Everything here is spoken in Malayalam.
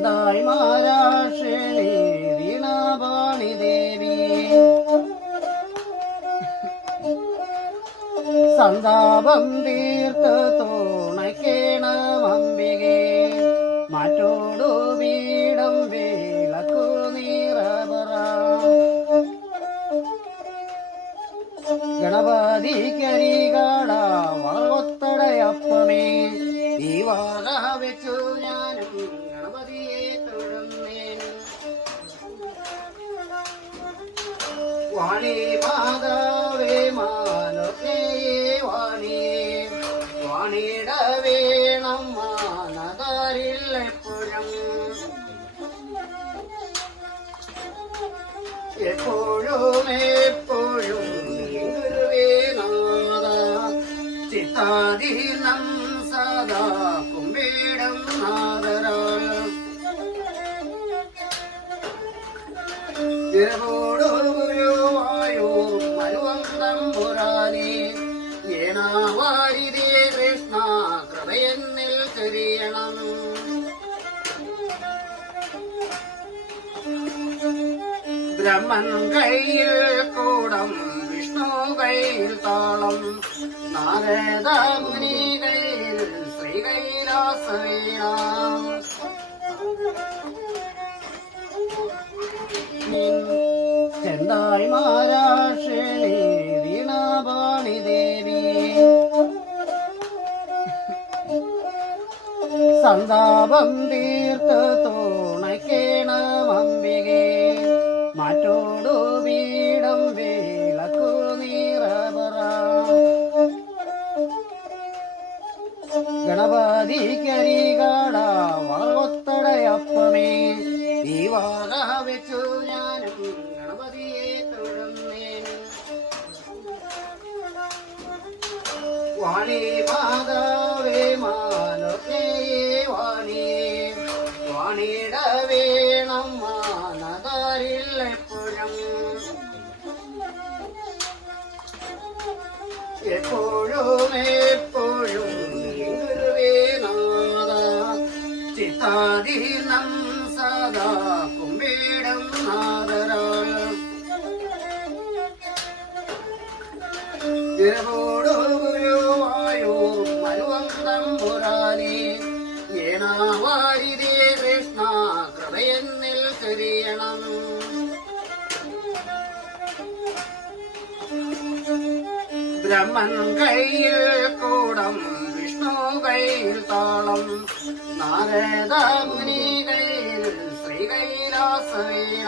ചെന്തായി മഹാരാഷ്ട്രീണാപാണി ദേവി. സന്താപം തീർത്ത് തുണയ്ക്കേണം അംബികെ മാറ്റോടു വീടം വിളക്കു നീറപറ ഗണപതി വെച്ചു ഞാനും ഗണപതിയെ തൊഴുന്നേൻ. വാണി മാതാവേ മാനത്തെ വാണി. വാണിയുടെ വേണം മാനതാരിൽ എപ്പോഴും. എപ്പോഴും എപ്പോഴും ഗുരുവേനാഥ ചിത്താധീനം സദാ കുംഭീടം നാദരാൽ. ജനമോടു ഗുരുവായോ മരുവം തമ്പുരാനെ ഏനാവാരിതേ കൃഷ്ണ കൃപയെന്നിൽ ചെറിയണം ബ്രഹ്മൻ കയ്യിൽ കൂടം വിഷ്ണു കയ്യിൽ താളം. നാരദ മുനി കയ്യിൽ ചെന്തായി മാരാക്ഷണി വീണാപാണി ദേവി. സന്താപം തീർത്ത് തുണയ്ക്കേണം അംബികെ മാറ്റോടു വീടം വിളക്കു നീറപറ ഗണപതി കരികാട വളർത്തൊത്തടയപ്പമേ ഈ വാഴ വെച്ചു ഞാനും ഗണപതിയെ തൊഴുന്നേൻ വാണി മാതാവേ മാനത്തെ വാണി. വാണിട വേണം മാനതാരിൽ എപ്പോഴും. എപ്പോഴും എപ്പോഴും ചിത്താധീനം സദാ കുമ്പീടം നാദരാൽ. ജനമോടു ഗുരുവായോ മനുവന്തം പുരാനി. ഏനാവാരിതേ കൃഷ്ണ കൃപയെന്നിൽ ചെറിയണം ബ്രഹ്മൻ കയ്യിൽ കൂടം വിഷ്ണു കയ്യിൽ താളം നാരദ മുനി കയ്യിൽ ശ്രീകൈലാസവീണ